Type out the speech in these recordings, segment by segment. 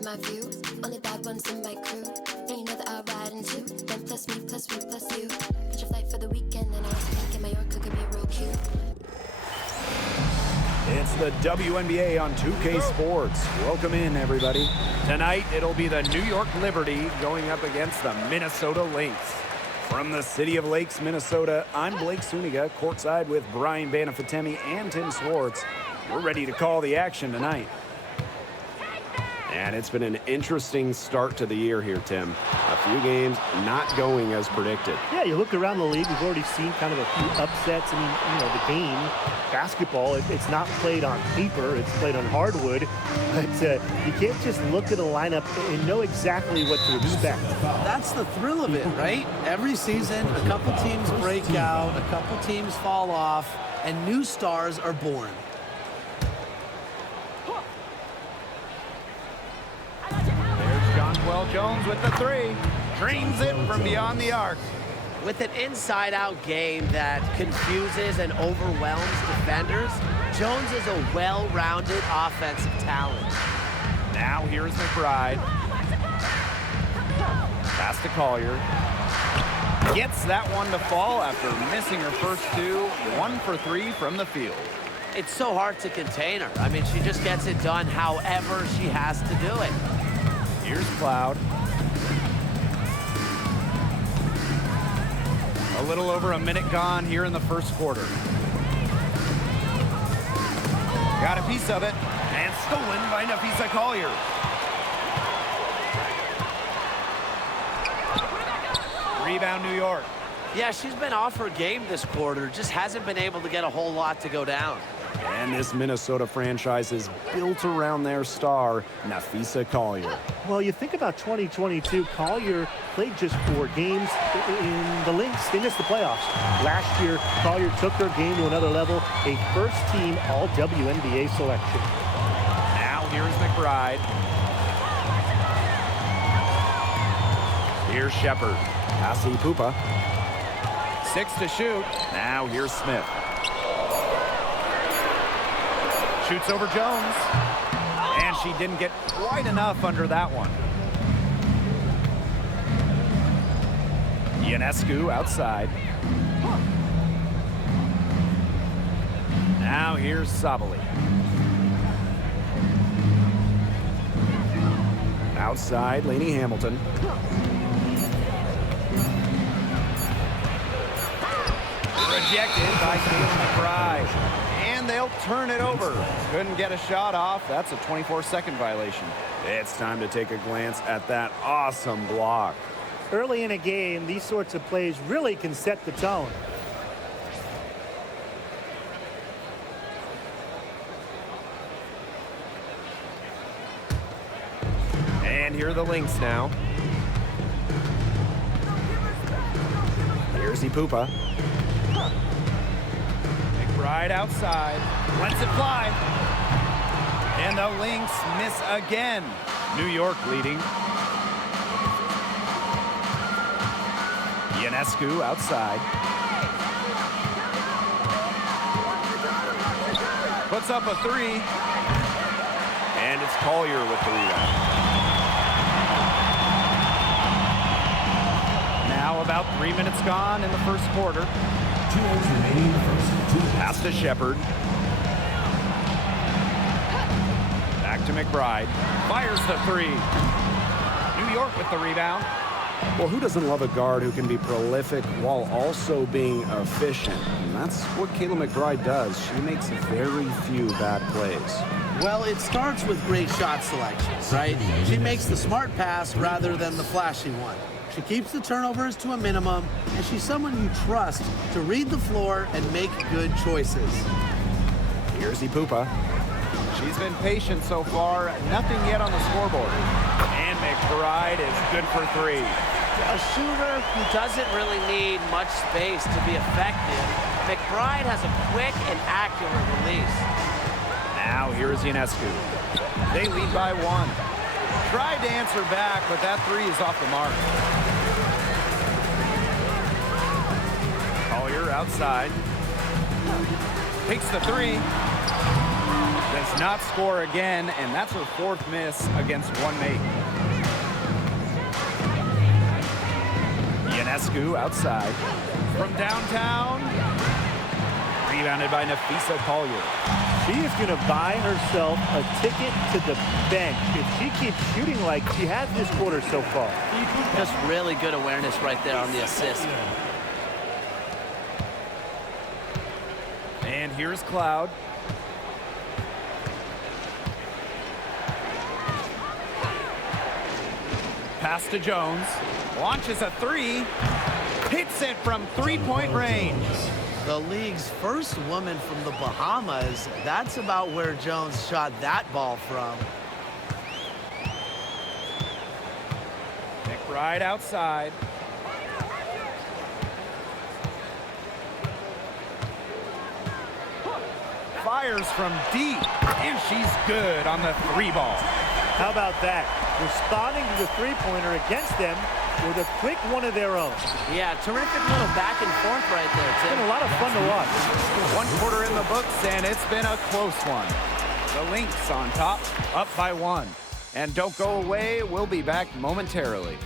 of my view. Only bad ones in my crew. Now you know that I'll ride into. Then plus me, plus we, plus you. Catch a flight for the weekend, and I was thinking Mallorca could be real cute. It's the WNBA on 2K Sports. Welcome in, everybody. Tonight, it'll be the New York Liberty going up against the Minnesota Lynx. From the city of Lakes, Minnesota, I'm Blake Suniga, courtside with Brian Banafitemi and Tim Swartz. We're ready to call the action tonight. And it's been an interesting start to the year here, Tim. A few games not going as predicted. Yeah, you look around the league, we've already seen kind of a few upsets. I mean, you know, the game, basketball, it's not played on paper, it's played on hardwood. But you can't just look at a lineup and know exactly what to expect. That's the thrill of it, right? Every season, a couple teams break out, a couple teams fall off, and new stars are born. Well, Jones with the three. Drains it from beyond the arc. With an inside-out game that confuses and overwhelms defenders, Jones is a well-rounded offensive talent. Now here's McBride. Pass to Collier. Gets that one to fall after missing her first two. 1 for 3 from the field. It's so hard to contain her. I mean, she just gets it done however she has to do it. Here's Cloud. A little over a minute gone here in the first quarter. Got a piece of it, and stolen by Napheesa Collier. Rebound, New York. Yeah, she's been off her game this quarter. Just hasn't been able to get a whole lot to go down. And this Minnesota franchise is built around their star, Napheesa Collier. Well, you think about 2022, Collier played just 4 games in the Lynx. They missed the playoffs. Last year, Collier took their game to another level, a first-team All-WNBA selection. Now here's McBride. Here's Shepard. Cassie Pupa. 6 to shoot. Now here's Smith. Shoots over Jones. And she didn't get quite enough under that one. Ionescu outside. Now here's Sabali. Outside, Lainey Hamilton. Rejected by Caitlin McBride. And they'll turn it over. Couldn't get a shot off. That's a 24-second violation. It's time to take a glance at that awesome block. Early in a game, these sorts of plays really can set the tone. And here are the Lynx now. Here's Pupa. McBride outside. Lets it fly. And the Lynx miss again. New York leading. Ionescu outside. Puts up a 3. And it's Collier with the rebound. Now about 3 minutes gone in the first quarter. 2 minutes remaining in the first. Pass to Shepard. Back to McBride. Fires the 3. New York with the rebound. Well, who doesn't love a guard who can be prolific while also being efficient? And that's what Kayla McBride does. She makes very few bad plays. Well, it starts with great shot selections, right? She makes the smart pass rather than the flashy one. She keeps the turnovers to a minimum, and she's someone you trust to read the floor and make good choices. Here's Pupa. She's been patient so far. Nothing yet on the scoreboard. And McBride is good for 3. A shooter who doesn't really need much space to be effective, McBride has a quick and accurate release. Now here's Ionescu. They lead by 1. Tried to answer back, but that 3 is off the mark. Collier outside. Takes the 3. Does not score again, and that's her 4th miss against one mate. Ionescu outside. From downtown. Rebounded by Nafisa Collier. She is going to buy herself a ticket to the bench if she keeps shooting like she has this quarter so far. Just really good awareness right there on the assist. And here's Cloud. Pass to Jones. Launches a 3. Hits it from 3-point range. The league's first woman from the Bahamas. That's about where Jones shot that ball from. McBride outside. Fires from deep, and she's good on the 3 ball. How about that? Responding to the three-pointer against them with a quick one of their own. Yeah, terrific little back and forth right there, Tim. It's been a lot of fun to watch. 1 quarter in the books, and it's been a close one. The Lynx on top, up by 1. And don't go away, we'll be back momentarily.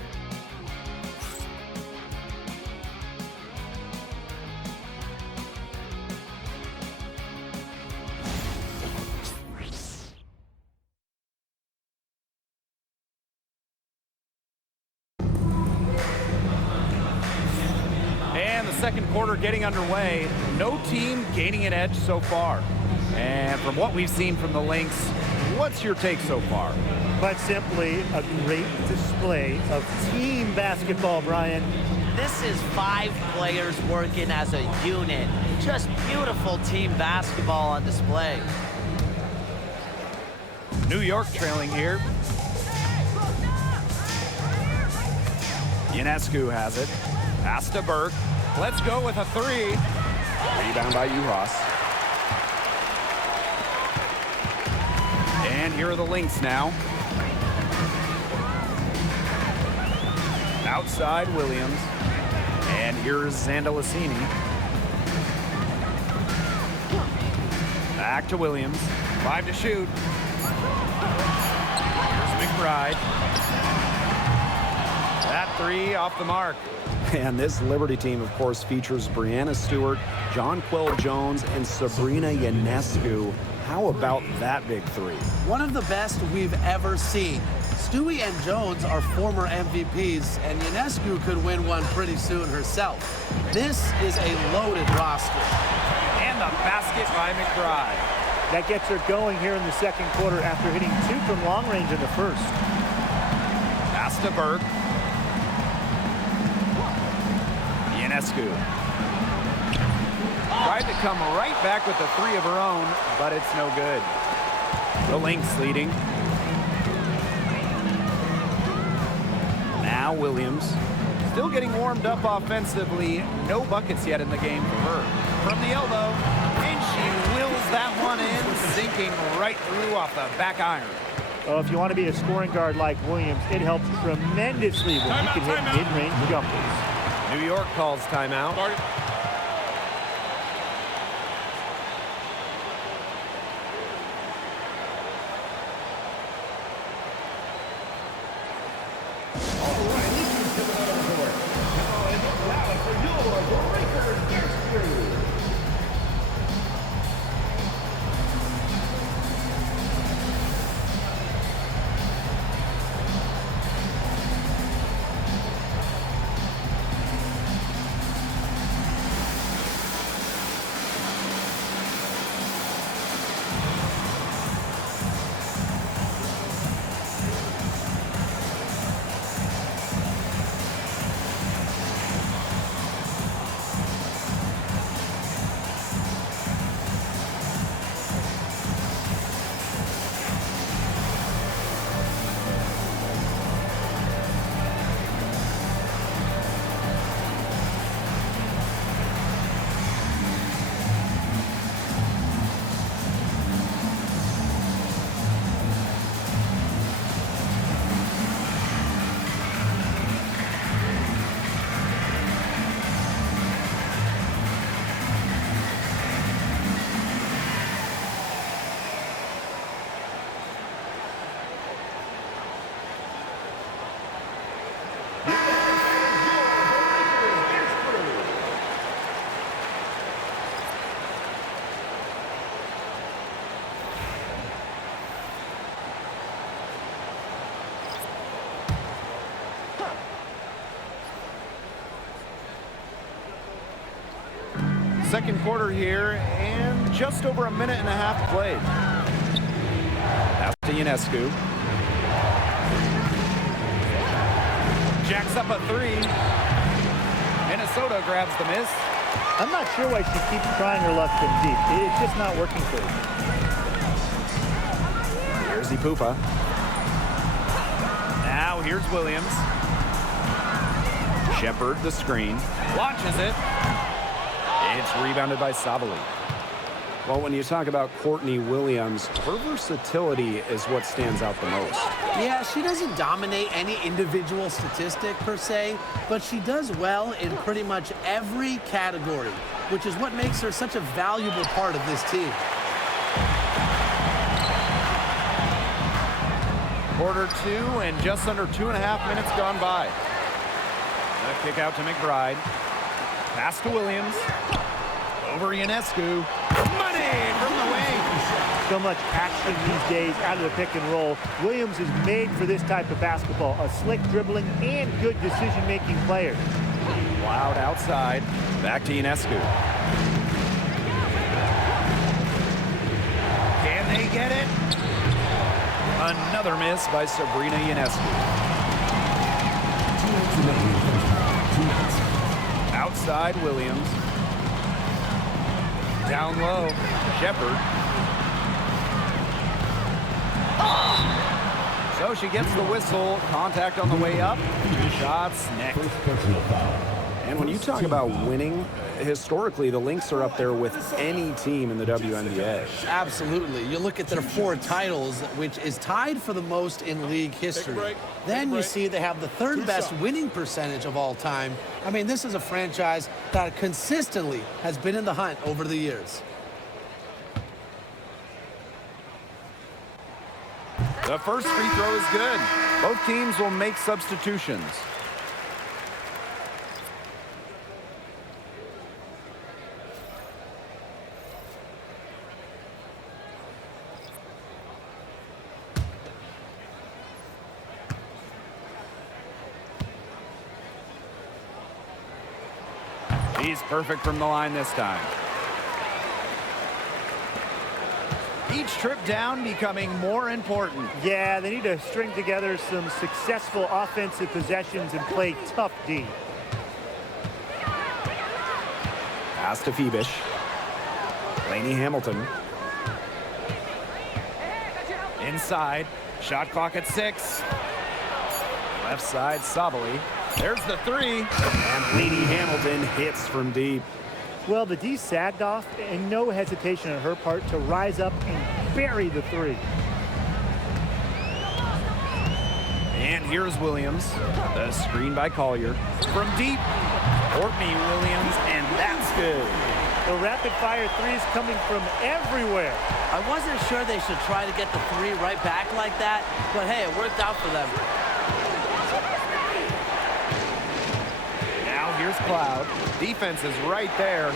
And the second quarter getting underway. No team gaining an edge so far. And from what we've seen from the Lynx, what's your take so far? But simply a great display of team basketball, Brian. This is 5 players working as a unit. Just beautiful team basketball on display. New York trailing here. Ionescu has it. Pass to Burke. Let's go with a 3. Rebound by Uhas. And here are the Lynx now. Outside Williams. And here's Zandalicini. Back to Williams. 5 to shoot. Here's McBride. That 3 off the mark. And this Liberty team, of course, features Brianna Stewart, Jonquel Jones, and Sabrina Ionescu. How about that big 3? One of the best we've ever seen. Stewie and Jones are former MVPs, and Ionescu could win one pretty soon herself. This is a loaded roster. And the basket by McBride. That gets her going here in the second quarter after hitting 2 from long range in the first. Pass to Burke. Ionescu. Tried to come right back with the 3 of her own, but it's no good. The Lynx leading. Now Williams. Still getting warmed up offensively. No buckets yet in the game for her. From the elbow, and she wills that one in, sinking right through off the back iron. Oh, if you want to be a scoring guard like Williams, it helps tremendously when you can hit mid-range jumpers. New York calls timeout. second quarter here, and just over a minute and a half played. Pass to Ionescu. Jacks up a three. Minnesota grabs the miss. I'm not sure why she keeps trying her luck from deep. It's just not working for her. Here's Ipupa. Now here's Williams. Shepard the screen. Launches it. It's rebounded by Sabali. Well, when you talk about Courtney Williams, her versatility is what stands out the most. Yeah, she doesn't dominate any individual statistic per se, but she does well in pretty much every category, which is what makes her such a valuable part of this team. Quarter two and just under 2.5 minutes gone by. The kick out to McBride. Pass to Williams. Over Ionescu. Money from the wing. So much action these days out of the pick and roll. Williams is made for this type of basketball. A slick dribbling and good decision-making player. Loud outside. Back to Ionescu. Can they get it? Another miss by Sabrina Ionescu. Outside Williams. Down low, Shepard. So she gets the whistle. Contact on the way up. 2 shots next. And when you talk about winning, historically, the Lynx are up there with any team in the WNBA. Absolutely. You look at their 4 titles, which is tied for the most in league history. Then you see they have the 3rd best winning percentage of all time. I mean, this is a franchise that consistently has been in the hunt over the years. The first free throw is good. Both teams will make substitutions. He's perfect from the line this time. Each trip down becoming more important. Yeah, they need to string together some successful offensive possessions and play tough D. Pass to Phoebish. Lainey Hamilton. Inside. Shot clock at 6. Left side, Sabali. There's the 3. And Lainey Hamilton hits from deep. Well, the D sagged off, and no hesitation on her part to rise up and bury the 3. And here's Williams. The screen by Collier. From deep, Courtney Williams, and that's good. The rapid-fire 3s coming from everywhere. I wasn't sure they should try to get the 3 right back like that, but hey, it worked out for them. Here's Cloud. Defense is right there.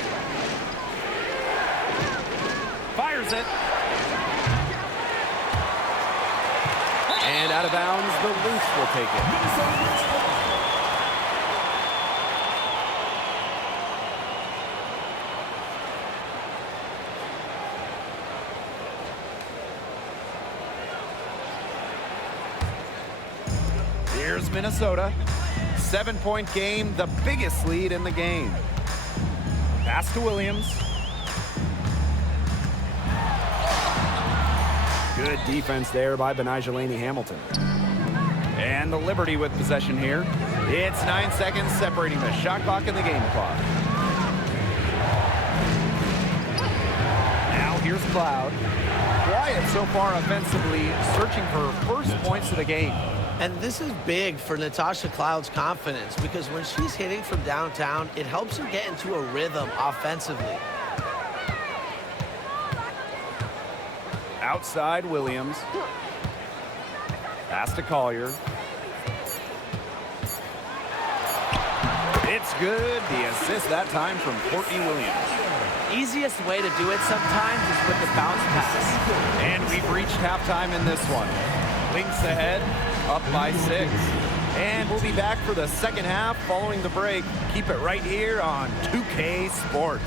Fires it. And out of bounds, the Lynx will take it. Here's Minnesota. 7-point game, the biggest lead in the game. Pass to Williams. Good defense there by Benijah Lainey Hamilton. And the Liberty with possession here. It's 9 seconds separating the shot clock and the game clock. Now here's Cloud. Quiet so far offensively, searching for first points of the game. And this is big for Natasha Cloud's confidence because when she's hitting from downtown, it helps her get into a rhythm offensively. Outside Williams. Pass to Collier. It's good. The assist that time from Courtney Williams. Easiest way to do it sometimes is with the bounce pass. And we've reached halftime in this one. Lynx ahead, up by 6. And we'll be back for the second half following the break. Keep it right here on 2K Sports.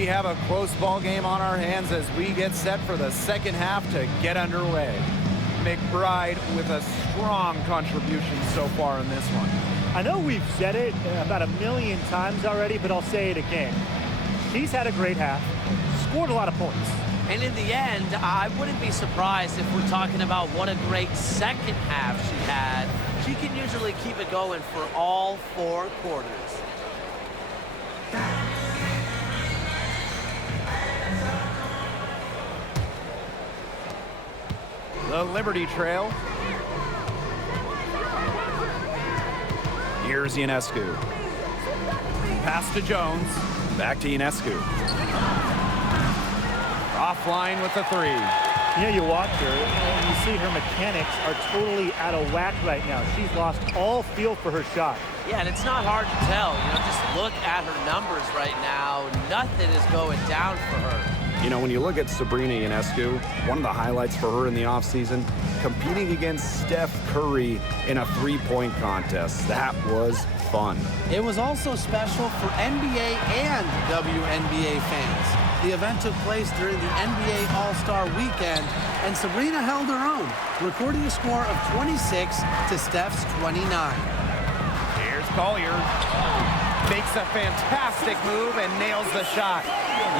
we have a close ball game on our hands as we get set for the second half to get underway. McBride with a strong contribution so far in this one. I know we've said it about 1,000,000 times already, but I'll say it again. She's had a great half, scored a lot of points. And in the end, I wouldn't be surprised if we're talking about what a great second half she had. She can usually keep it going for all 4 quarters. The Liberty Trail. Here's Ionescu. Pass to Jones. Back to Ionescu. Offline with the 3. You know, you watch her and you see her mechanics are totally out of whack right now. She's lost all feel for her shot. Yeah, and it's not hard to tell. You know, just look at her numbers right now. Nothing is going down for her. You know, when you look at Sabrina Ionescu, one of the highlights for her in the offseason, competing against Steph Curry in a 3-point contest. That was fun. It was also special for NBA and WNBA fans. The event took place during the NBA All-Star Weekend, and Sabrina held her own, recording a score of 26 to Steph's 29. Here's Collier. Makes a fantastic move and nails the shot.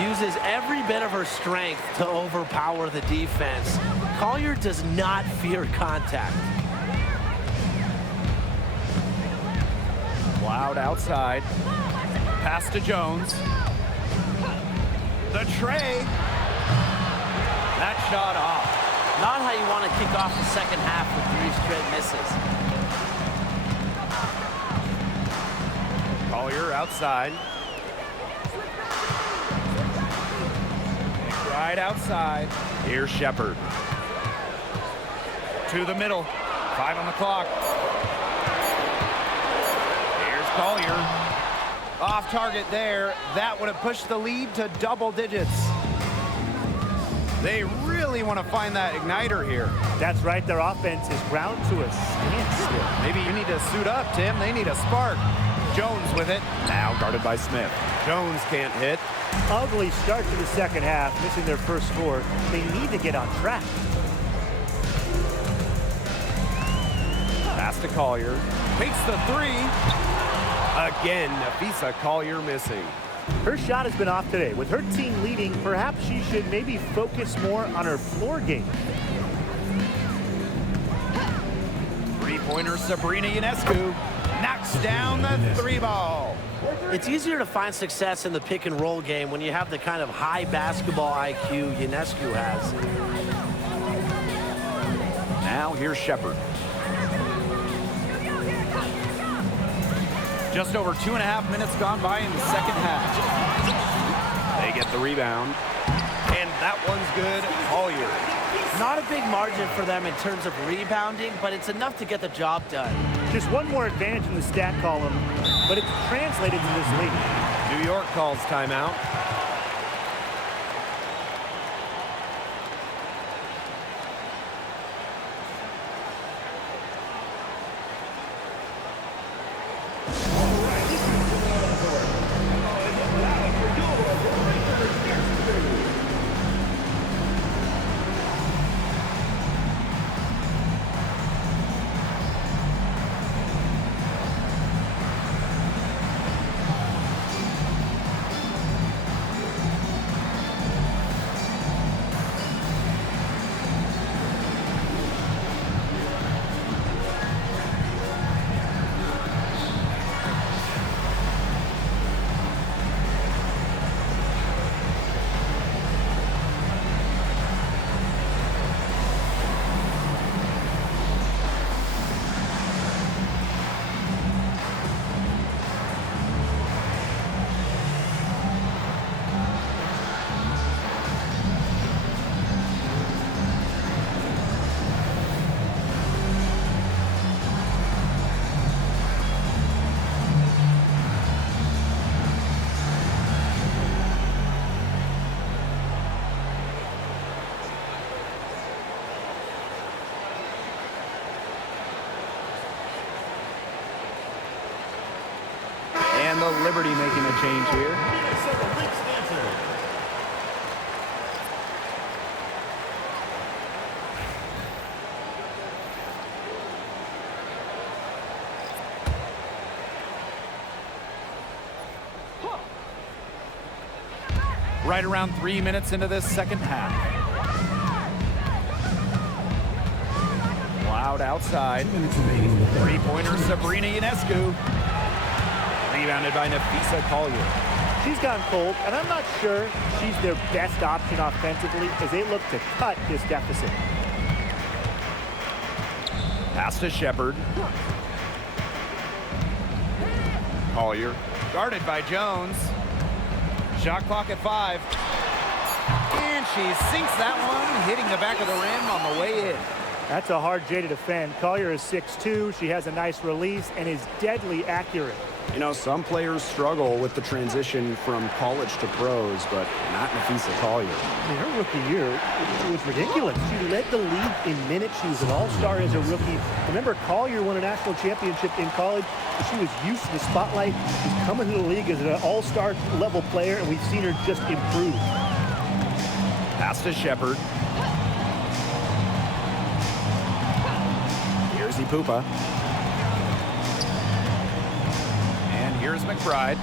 Uses every bit of her strength to overpower the defense. Collier does not fear contact. Loud outside. Pass to Jones. The tray. That shot off. Not how you want to kick off the second half with 3 straight misses. Collier outside. Right outside. Here's Shepard. To the middle. 5 on the clock. Here's Collier. Off target there. That would have pushed the lead to double digits. They really want to find that igniter here. That's right, their offense is ground to a standstill. Maybe you need to suit up, Tim. They need a spark. Jones with it. Now guarded by Smith. Jones can't hit. Ugly start to the second half, missing their first score. They need to get on track. Pass to Collier. Makes the 3. Again, Nafisa Collier missing. Her shot has been off today. With her team leading, perhaps she should maybe focus more on her floor game. Three-pointer Sabrina Ionescu knocks down the 3 ball. It's easier to find success in the pick and roll game when you have the kind of high basketball IQ Ionescu has. Now here's Shepard. Just over 2.5 minutes gone by in the second half. They get the rebound. And that one's good. Collier. Not a big margin for them in terms of rebounding, but it's enough to get the job done. Just one more advantage in the stat column, but it's translated to this lead. New York calls timeout. And the Liberty making a change here. Minnesota Lynx dancer, right around 3 minutes into this second half. Loud outside. 2 minutes remaining in the third. Three-pointer Sabrina Ionescu. Rebounded by Nafisa Collier. She's gone cold, and I'm not sure she's their best option offensively as they look to cut this deficit. Pass to Shepard. Collier. Guarded by Jones. Shot clock at 5. And she sinks that one, hitting the back of the rim on the way in. That's a hard J to defend. Collier is 6'2". She has a nice release and is deadly accurate. You know, some players struggle with the transition from college to pros, but not Nafisa Collier. I mean, her rookie year it was ridiculous. She led the league in minutes. She was an all-star as a rookie. Remember, Collier won a national championship in college. She was used to the spotlight. She's coming to the league as an all-star level player, and we've seen her just improve. Pass to Shepard. Here's Ipupa. And here's McBride.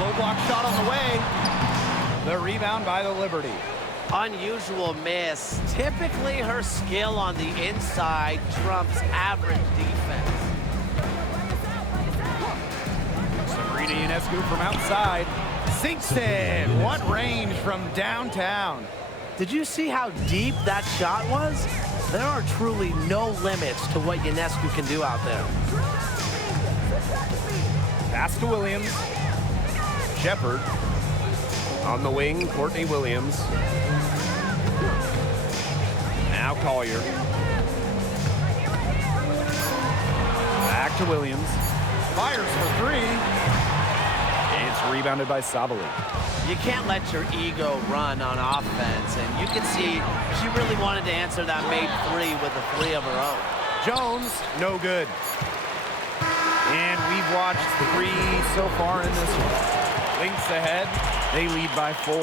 Low block shot on the way. The rebound by the Liberty. Unusual miss. Typically, her skill on the inside trumps average defense. Sabrina Ionescu from outside. Sinks it. What range from downtown. Did you see how deep that shot was? There are truly no limits to what Ionescu can do out there. Pass to Williams. Shepard. On the wing, Courtney Williams. Now Collier. Back to Williams. Fires for 3. It's rebounded by Sabali. You can't let your ego run on offense, and you can see she really wanted to answer that made 3 with a 3 of her own. Jones, no good. And we've watched 3 so far in this one. Lynx ahead, they lead by 4.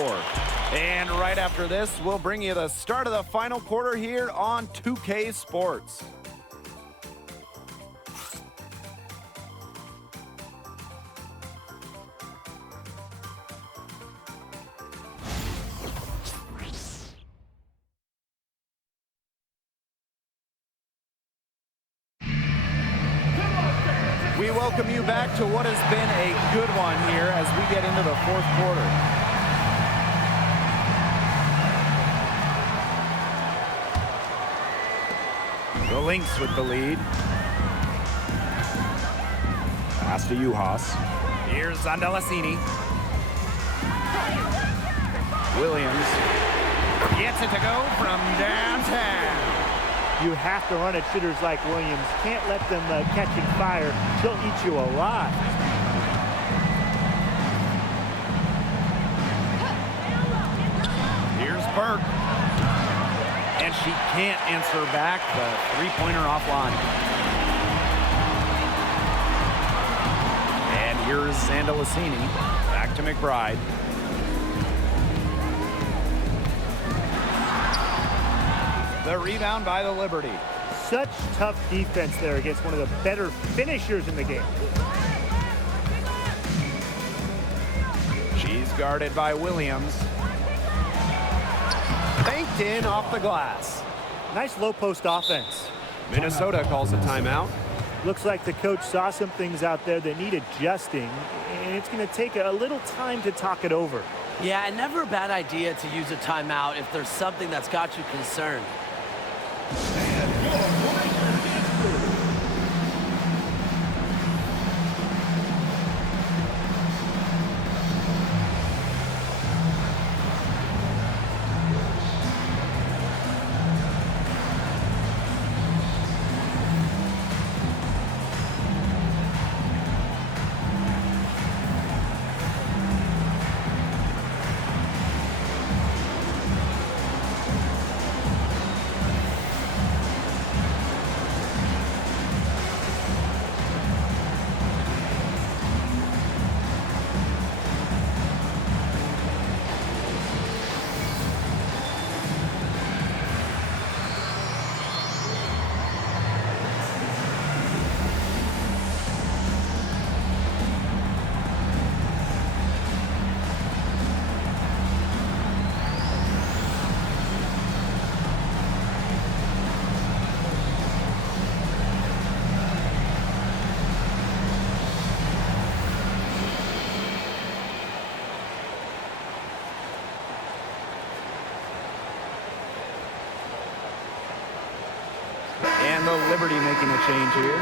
And right after this, we'll bring you the start of the final quarter here on 2K Sports. We welcome you back to what has been a good one here as we get into the fourth quarter. The Lynx with the lead. Pass to Juhas. Here's Zandalasini. Williams gets it to go from downtown. You have to run at shooters like Williams. Can't let them catching fire. She'll eat you alive. Here's Burke. And she can't answer back the three-pointer offline. And here's Zandalasini. Back to McBride. The rebound by the Liberty. Such tough defense there against one of the better finishers in the game. She's guarded by Williams. Banked in off the glass. Nice low post offense. Minnesota calls a timeout. Looks like the coach saw some things out there that need adjusting, and it's going to take a little time to talk it over. Yeah, and never a bad idea to use a timeout if there's something that's got you concerned. And the Liberty making a change here.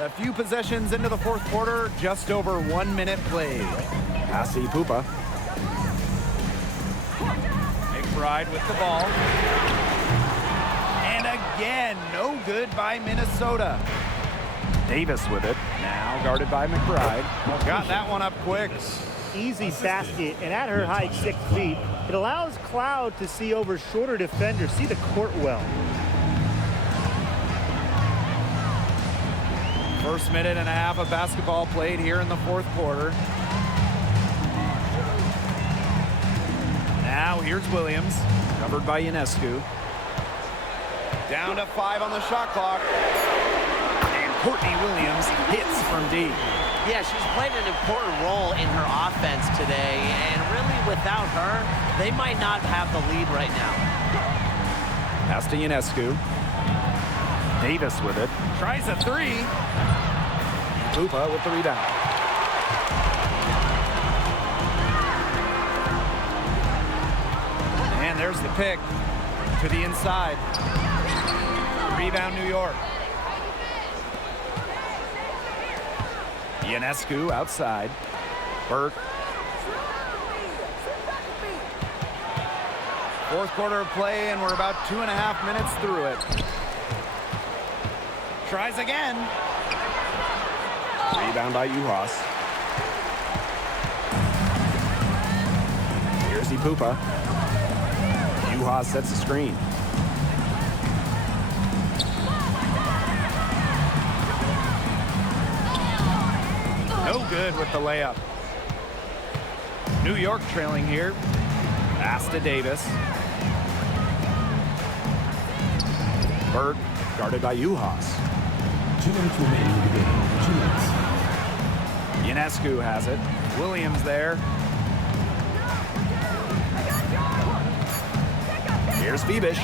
A few possessions into the fourth quarter, just over 1 minute played. Passy Pupa. McBride with the ball. And again, no good by Minnesota. Davis with it. Now guarded by McBride. Got that one up quick. Easy basket, and at her height, 6 feet, it allows Cloud to see over shorter defenders, see the court well. First minute and a half of basketball played here in the fourth quarter. Now here's Williams, Covered by Ionescu. down to 5 on the shot clock. And Courtney Williams hits from deep. Yeah, she's played an important role in her offense today, and really without her, they might not have the lead right now. Pass to Ionescu. Davis with it. Tries a three. Pupa with the rebound. And there's the pick to the inside. Rebound New York. Ionescu outside. Burke. Fourth quarter of play, and we're about 2.5 minutes through it. Tries again. Rebound by Uhas. Here's Pupa. Uhas sets the screen. No good with the layup. New York trailing here. Pass to Davis. Burke guarded by Uhas. 2 minutes remaining in the game. 2 minutes. Ionescu has it. Williams there. Here's Phoebish.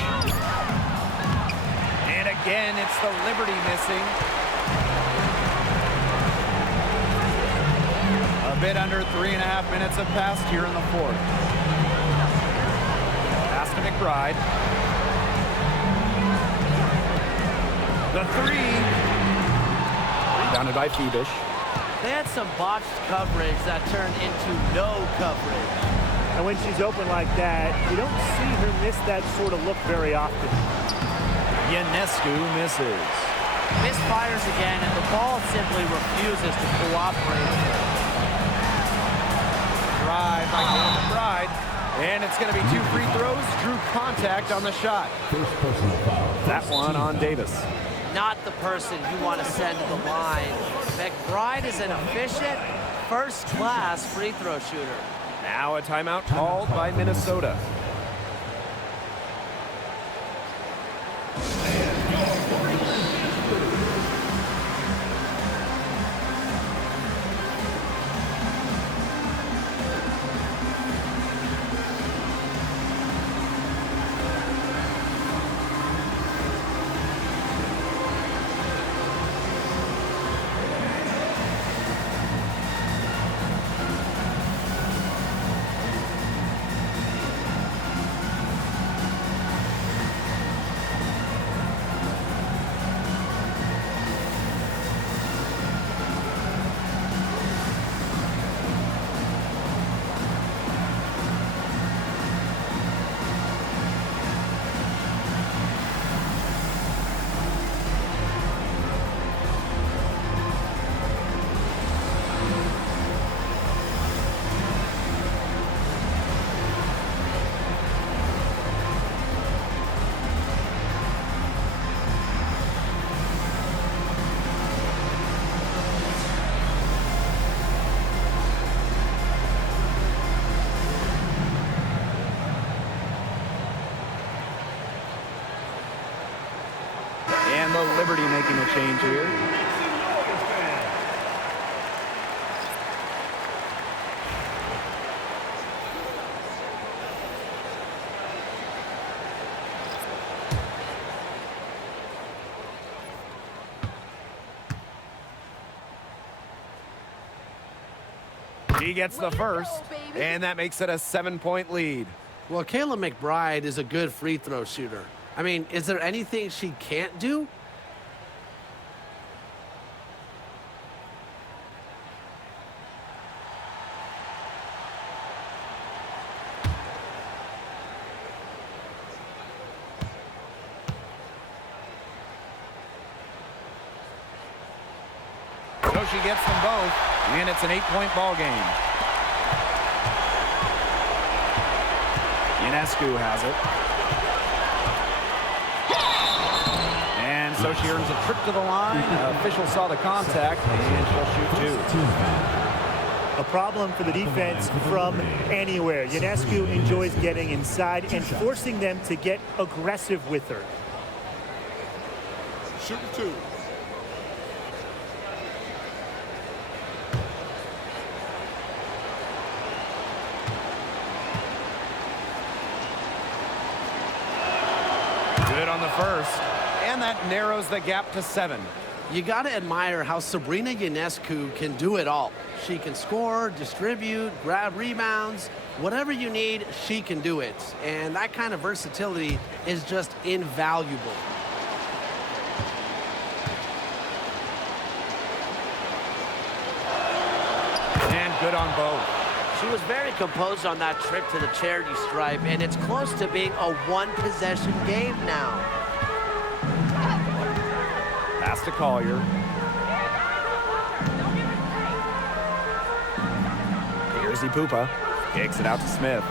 And again, it's the Liberty missing. A bit under 3.5 minutes have passed here in the fourth. Pass to McBride. The three. Rebounded by Phoebish. They had some botched coverage that turned into no coverage. And when she's open like that, you don't see her miss that sort of look very often. Ionescu misses. Misfires again, and the ball simply refuses to cooperate. Drive by McBride. And it's going to be 2 free throws. Drew contact on the shot. First personal foul. That one on Davis. Not the person you want to send to the line. McBride is an efficient, first-class free throw shooter. Now a timeout called by Minnesota. And the Liberty making a change here. She gets the first, and that makes it a 7-point lead. Well, Kayla McBride is a good free throw shooter. I mean, is there anything she can't do? So she gets them both, and it's an 8-point ball game. Ionescu has it. And so she earns a trip to the line. Official saw the contact, and she'll shoot 2. A problem for the defense from anywhere. Ionescu enjoys getting inside and forcing them to get aggressive with her. Shoot 2. Good on the first, and that narrows the gap to 7. You got to admire how Sabrina Ionescu can do it all. She can score, distribute, grab rebounds. Whatever you need, she can do it. And that kind of versatility is just invaluable. And good on both. She was very composed on that trip to the charity stripe, and it's close to being a one-possession game now. Pass to Collier. Here's Ipupa. Kicks it out to Smith.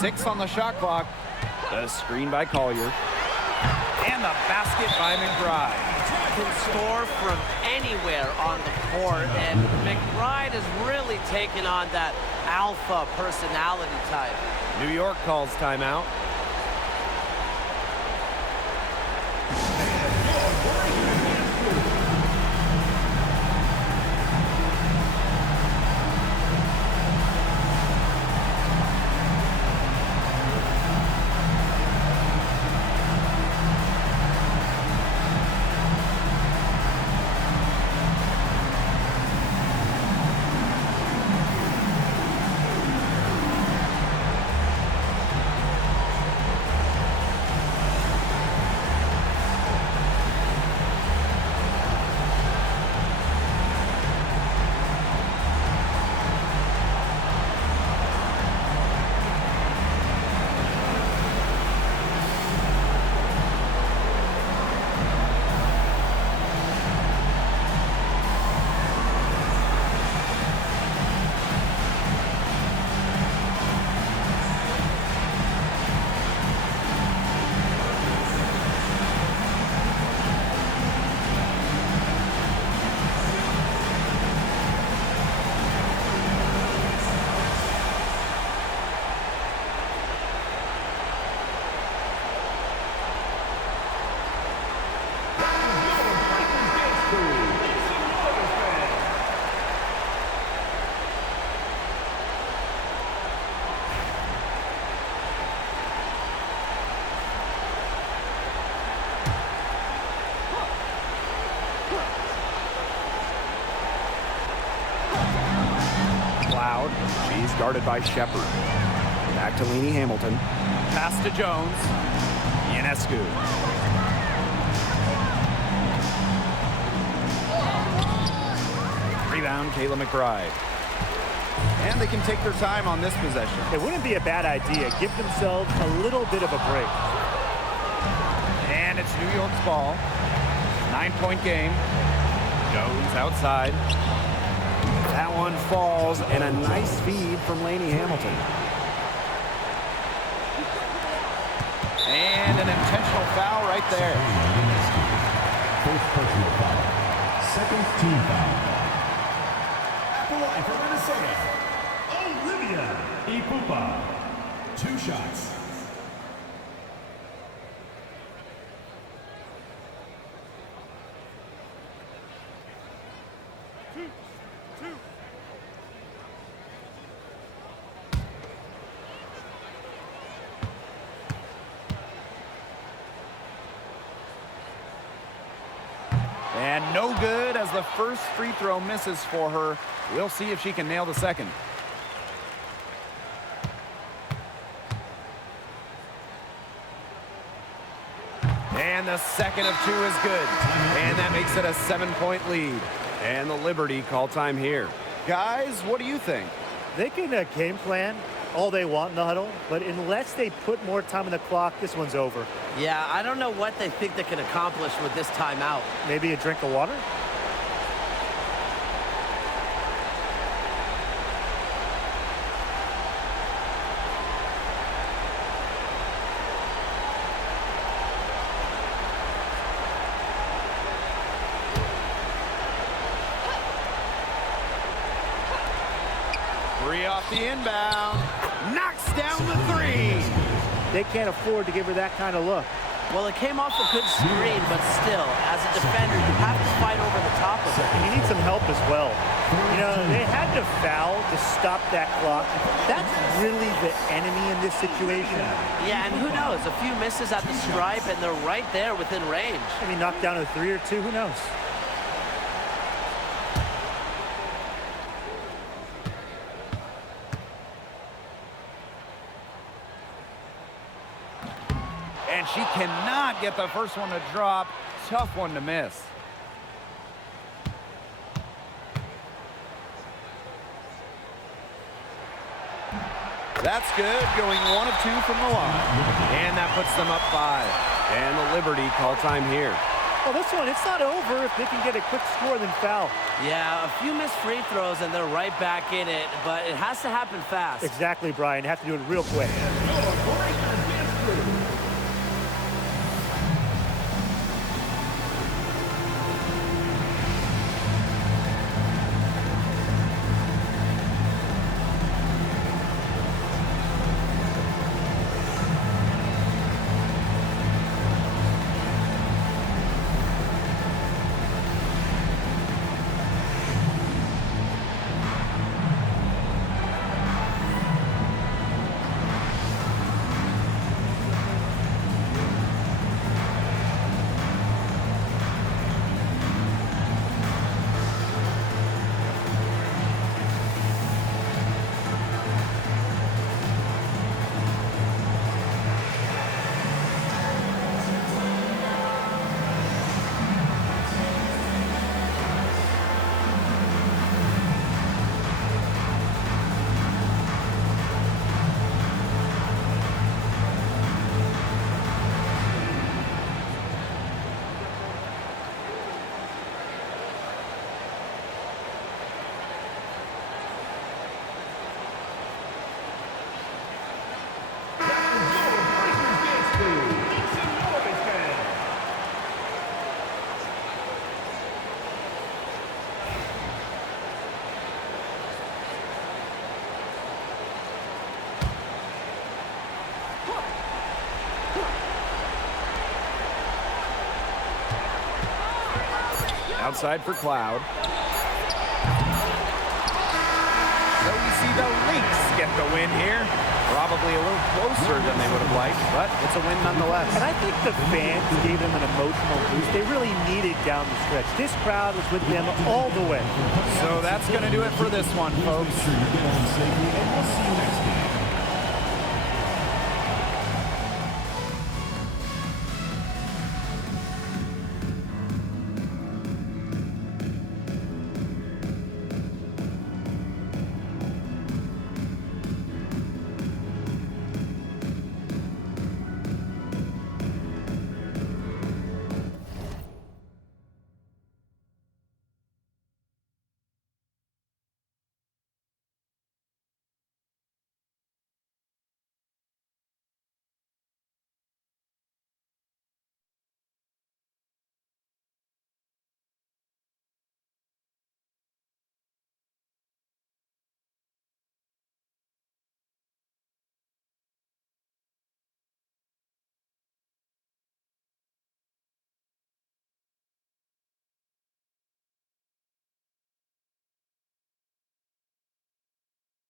6 on the shot clock. The screen by Collier. And the basket by McBride. Can score from anywhere on the court, and McBride has really taken on that alpha personality type. New York calls timeout. She's guarded by Shepard. Back to Leanie Hamilton. Pass to Jones. Ionescu. Rebound, Kayla McBride. And they can take their time on this possession. It wouldn't be a bad idea. Give themselves a little bit of a break. And it's New York's ball. 9-point game. Jones outside. That one falls, and a nice feed from Laney Hamilton. And an intentional foul right there. First personal foul. Second team foul. At the line for Minnesota, Olivia Ipupa. 2 shots. And no good as the first free throw misses for her. We'll see if she can nail the second. And the second of two is good. And that makes it a 7-point lead. And the Liberty call time here. Guys, what do you think? They can game plan all they want in the huddle, but unless they put more time on the clock, this one's over. Yeah, I don't know what they think they can accomplish with this timeout. Maybe a drink of water? Three off the inbound. Knocks down the three. They can't afford to give her that kind of look. Well, it came off a good screen, but still, as a defender, you have to fight over the top of it. And you need some help as well. You know, they had to foul to stop that clock. That's really the enemy in this situation. Yeah, and who knows? A few misses at the stripe, and they're right there within range. I mean, knock down a 3 or 2, who knows? And she cannot get the first one to drop. Tough one to miss. That's good, going 1 of 2 from the line. And that puts them up 5. And the Liberty call time here. Well, this one, it's not over if they can get a quick score then foul. Yeah, a few missed free throws, and they're right back in it, but it has to happen fast. Exactly, Brian. Have to do it real quick. Outside for Cloud. So we see the Lynx get the win here. Probably a little closer than they would have liked, but it's a win nonetheless. And I think the fans gave them an emotional boost. They really needed down the stretch. This crowd was with them all the way. So that's going to do it for this one, folks. And we'll see you next game.